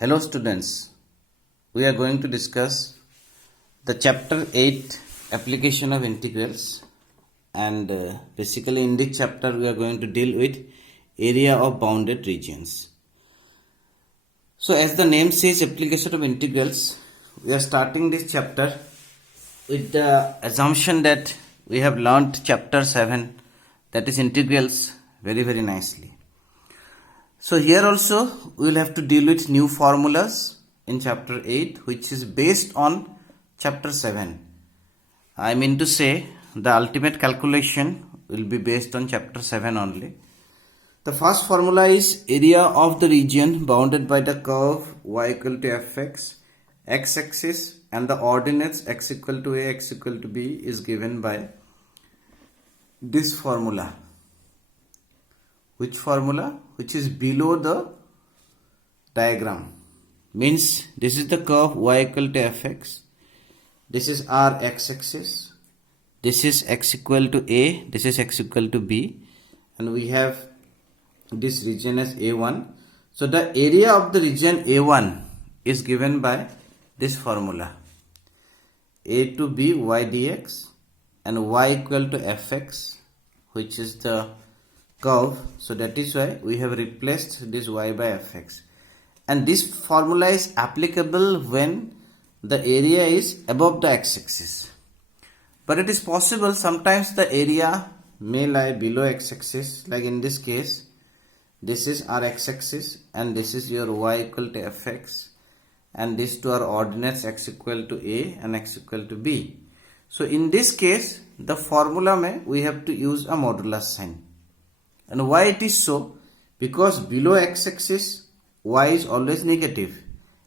Hello students, we are going to discuss the chapter 8 application of integrals, and basically in this chapter we are going to deal with area of bounded regions. So as the name says, application of integrals, we are starting this chapter with the assumption that we have learnt chapter 7, that is integrals, very nicely. So here also we will have to deal with new formulas in chapter 8, which is based on chapter 7. I mean to say the ultimate calculation will be based on chapter 7 only. The first formula is area of the region bounded by the curve y equal to fx, x-axis, and the ordinates x equal to a, x equal to b is given by this formula. Which formula? Which is below the diagram. Means this is the curve y equal to fx. This is our x-axis. This is x equal to a. This is x equal to b. And we have this region as a1. So the area of the region a1 is given by this formula. A to b y dx and y equal to fx, which is the curve. So that is why we have replaced this y by fx, and this formula is applicable when the area is above the x-axis, but it is possible sometimes the area may lie below x-axis. Like in this case, this is our x-axis and this is your y equal to fx, and these two are ordinates x equal to a and x equal to b. So in this case, the formula we have to use a modulus sign. And why it is so? Because below x-axis y is always negative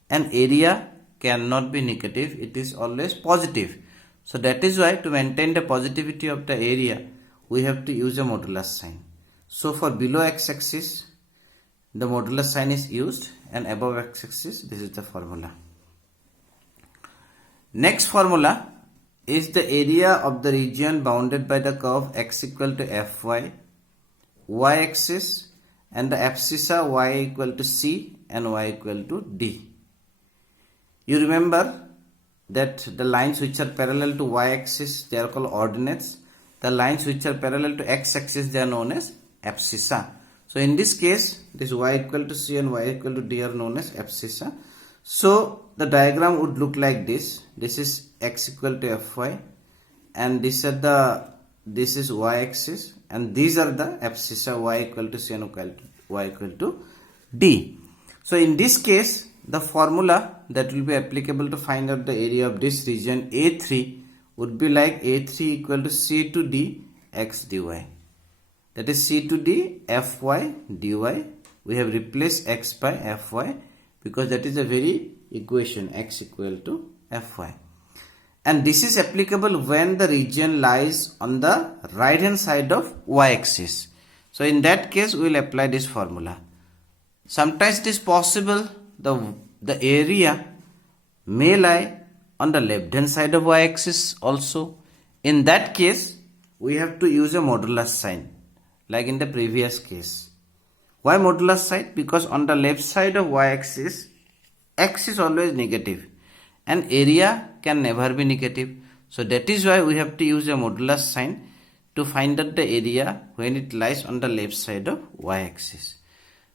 and area cannot be negative, it is always positive. So that is why to maintain the positivity of the area we have to use a modulus sign. So for below x-axis the modulus sign is used, and above x-axis this is the formula. Next formula is the area of the region bounded by the curve x equal to fy, y-axis, and the abscissa y equal to c and y equal to d. You remember that the lines which are parallel to y-axis, they are called ordinates. The lines which are parallel to x-axis, they are known as abscissa. So in this case, this y equal to c and y equal to d are known as abscissa. So the diagram would look like this. This is x equal to fy, and this is y-axis, and these are the abscissa y equal to c and y equal to d. So in this case, the formula that will be applicable to find out the area of this region A3 would be like A3 equal to c to d x dy. That is c to d fy dy. We have replaced x by fy because that is a very equation, x equal to fy. And this is applicable when the region lies on the right hand side of y-axis. So in that case we will apply this formula. Sometimes it is possible the area may lie on the left hand side of y-axis also. In that case we have to use a modulus sign, like in the previous case. Why modulus sign? Because on the left side of y-axis x is always negative and area can never be negative. So that is why we have to use a modulus sign to find out the area when it lies on the left side of y-axis.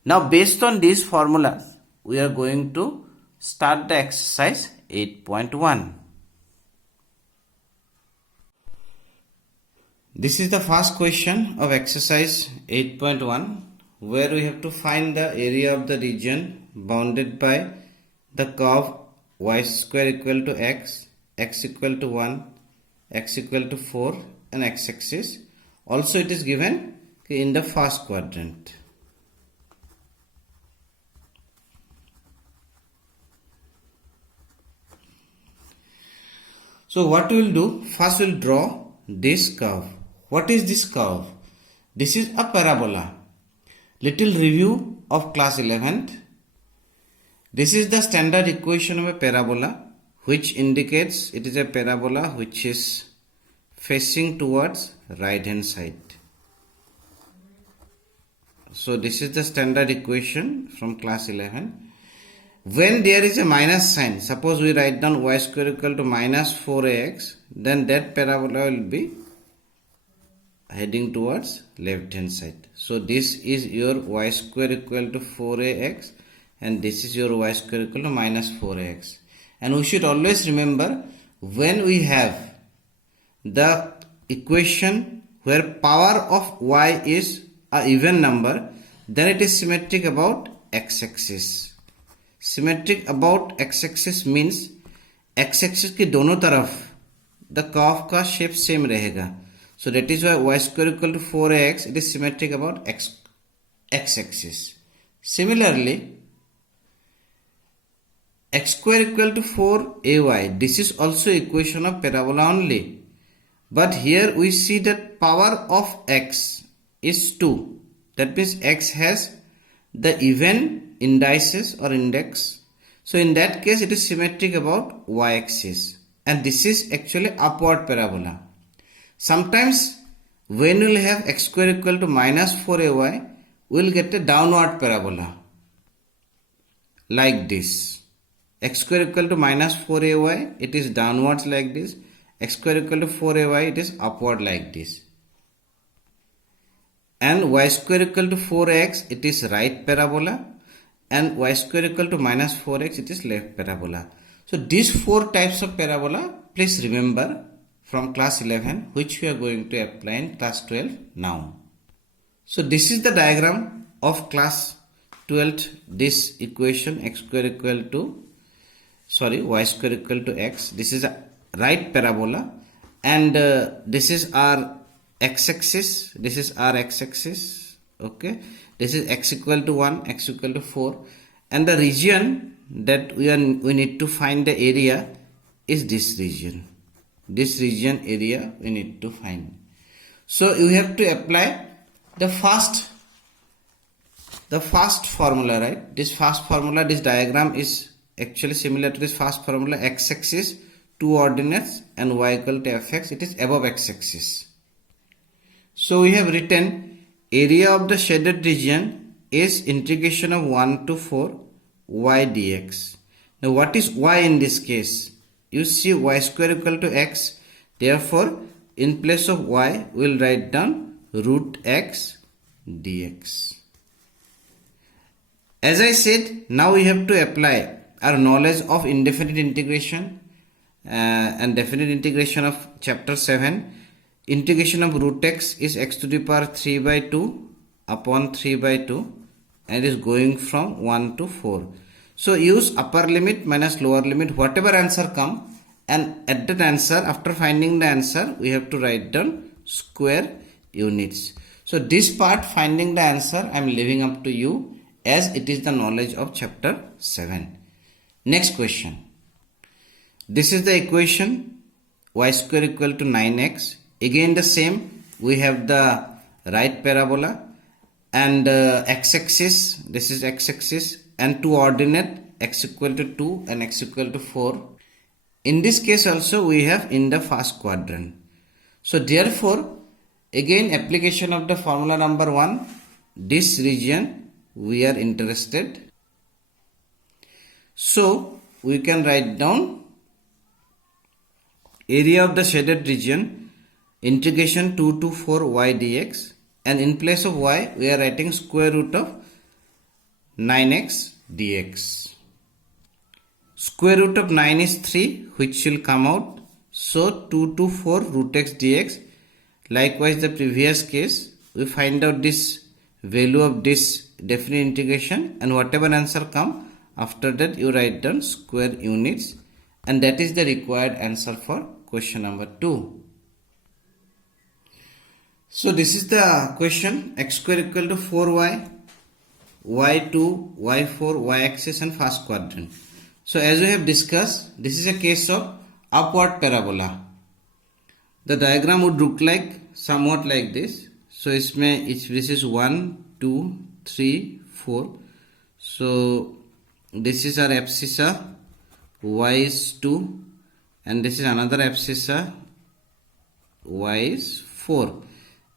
Now based on these formulas, we are going to start the exercise 8.1. This is the first question of exercise 8.1, where we have to find the area of the region bounded by the curve y square equal to x, x equal to 1, x equal to 4, and x-axis. Also it is given in the first quadrant. So what we will do, first we will draw this curve. What is this curve? This is a parabola. Little review of class 11th. This is the standard equation of a parabola, which indicates it is a parabola which is facing towards right hand side. So this is the standard equation from class 11. when there is a minus sign, suppose we write down y square equal to minus 4ax, then that parabola will be heading towards left hand side. So this is your y square equal to 4ax and this is your y square equal to minus 4ax. And we should always remember, when we have the equation where power of y is a even number, then it is symmetric about x-axis. Symmetric about x-axis means x-axis के दोनों तरफ the curve का shape same रहेगा. So that is why y square equal to 4ax, it is symmetric about x-axis. Similarly, x square equal to 4ay, this is also equation of parabola only. But here we see that power of x is 2. That means x has the even indices or index. So in that case it is symmetric about y-axis. And this is actually upward parabola. Sometimes when we will have x square equal to minus 4ay, we will get a downward parabola. Like this. X square equal to minus 4ay, it is downwards like this. X square equal to 4ay, it is upward like this. And y square equal to 4x, it is right parabola. And y square equal to minus 4x, it is left parabola. So these four types of parabola, please remember from class 11, which we are going to apply in class 12 now. So this is the diagram of class 12, this equation y square equal to x. This is a right parabola, and this is our x-axis, this is our x-axis, okay. This is x equal to 1, x equal to 4, and the region that we need to find the area is this region. This region area we need to find. So you have to apply the first formula, right? This first formula, this diagram is actually similar to this first formula. X-axis, 2 ordinates, and y equal to fx, it is above x-axis. So we have written area of the shaded region is integration of 1 to 4 y dx. Now what is y in this case? You see y square equal to x. Therefore, in place of y, we will write down root x dx. As I said, now we have to apply our knowledge of indefinite integration and definite integration of chapter 7. Integration of root x is x to the power 3 by 2 upon 3 by 2 and is going from 1 to 4. So use upper limit minus lower limit, whatever answer come, and at that answer, after finding the answer, we have to write down square units. So this part, finding the answer, I am leaving up to you, as it is the knowledge of chapter 7. Next question. This is the equation y square equal to 9x. Again the same, we have the right parabola and x-axis, this is x-axis, and 2 ordinate, x equal to 2 and x equal to 4. In this case also we have in the first quadrant. So therefore, again application of the formula number 1, this region we are interested. So we can write down area of the shaded region, integration 2 to 4 y dx, and in place of y we are writing square root of 9x dx. Square root of 9 is 3, which will come out. So 2 to 4 root x dx. Likewise the previous case, we find out this value of this definite integration, and whatever answer come, after that you write down square units, and that is the required answer for question number 2. So this is the question, x square equal to 4y, y2, y4, y-axis and first quadrant. So as we have discussed, this is a case of upward parabola. The diagram would look like somewhat like this. So this is 1, 2, 3, 4. So this is our abscissa, y is 2, and this is another abscissa, y is 4,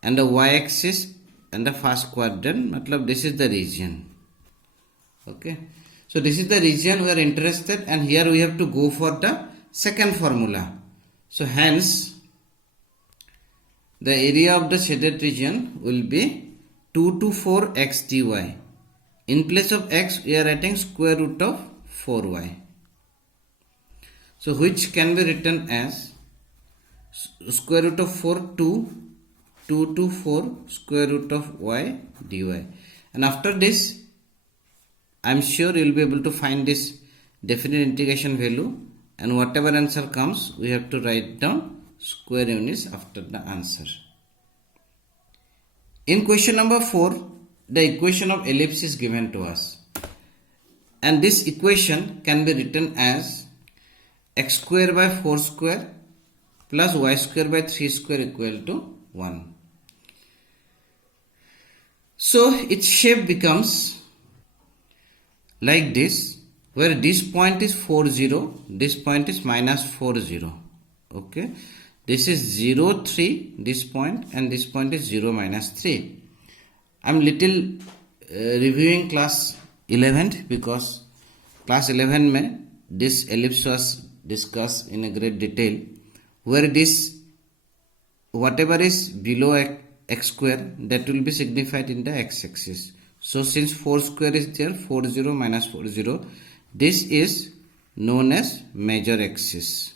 and the y-axis and the first quadrant, matlab this is the region. Okay. So this is the region we are interested, and here we have to go for the second formula. So hence the area of the shaded region will be 2 to 4 x dy. In place of x we are writing square root of 4y. So which can be written as square root of 4 2 to 4 square root of y dy. And after this I am sure you will be able to find this definite integration value, and whatever answer comes we have to write down square units after the answer. In question number 4, the equation of ellipse is given to us, and this equation can be written as x square by 4 square plus y square by 3 square equal to 1. So its shape becomes like this, where this point is 4 0, this point is minus 4 0. Okay, this is 0 3, this point, and this point is 0 minus 3. I am little reviewing class 11 because class 11 mein this ellipse was discussed in a great detail, where this whatever is below x square, that will be signified in the x-axis. So since 4 square is there, 4 0 minus 4 0, this is known as major axis.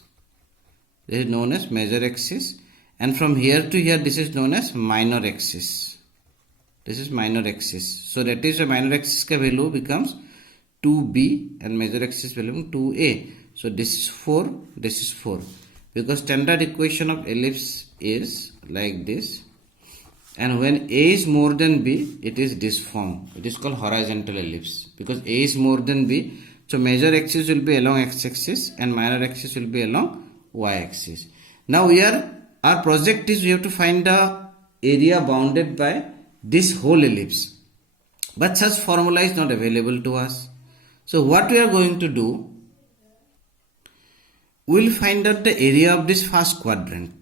This is known as major axis, and from here to here this is known as minor axis. This is minor axis. So that is the minor axis ka value becomes 2b and major axis value 2a. So this is 4, this is 4, because standard equation of ellipse is like this. And when a is more than b, it is this form. It is called horizontal ellipse, because a is more than b. So major axis will be along x-axis and minor axis will be along y-axis. Now our project is we have to find the area bounded by this whole ellipse. But such formula is not available to us. So what we are going to do, we will find out the area of this first quadrant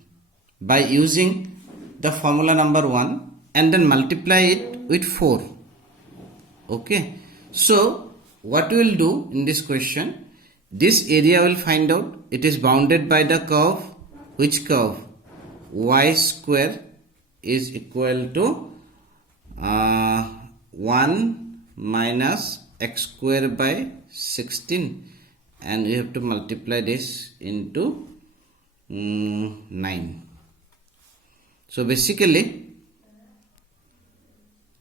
by using the formula number 1 and then multiply it with 4. Okay. So what we will do in this question, this area will find out it is bounded by the curve. Which curve? Y square is equal to 1 minus x square by 16, and we have to multiply this into 9. So basically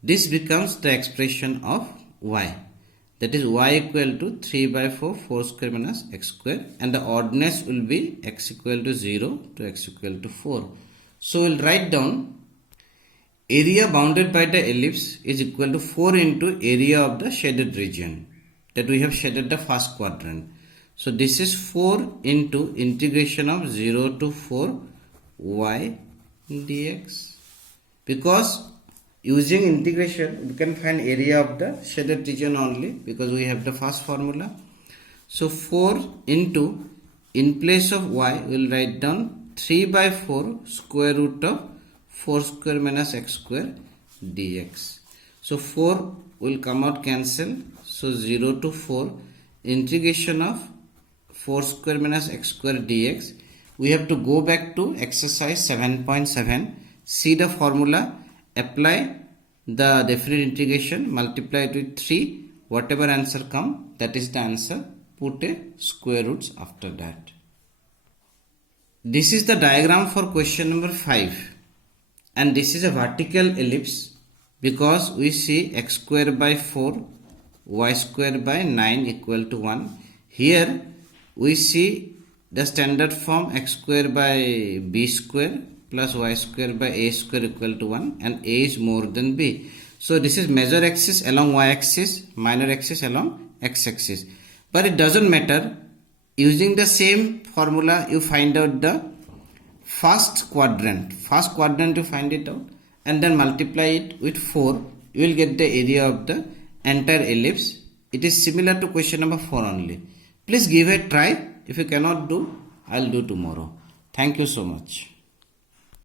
this becomes the expression of y, that is y equal to 3 by 4 4 square minus x square, and the ordinates will be x equal to 0 to x equal to 4. So we will write down area bounded by the ellipse is equal to 4 into area of the shaded region, that we have shaded the first quadrant. So this is 4 into integration of 0 to 4 y dx, because using integration we can find area of the shaded region only, because we have the first formula. So 4 into, in place of y we will write down 3 by 4 square root of 4 square minus x square dx. So 4 will come out cancel, so 0 to 4 integration of 4 square minus x square dx. We have to go back to exercise 7.7, see the formula, apply the definite integration, multiply it with 3, whatever answer come, that is the answer, put a square roots after that. This is the diagram for question number 5, and this is a vertical ellipse, because we see x square by 4, y square by 9 equal to 1. Here we see the standard form x square by b square plus y square by a square equal to 1, and a is more than b. So this is major axis along y axis, minor axis along x axis. But it doesn't matter. Using the same formula you find out the first quadrant. First quadrant you find it out and then multiply it with 4. You will get the area of the entire ellipse. It is similar to question number 4 only. Please give a try. If you cannot do, I will do tomorrow. Thank you so much.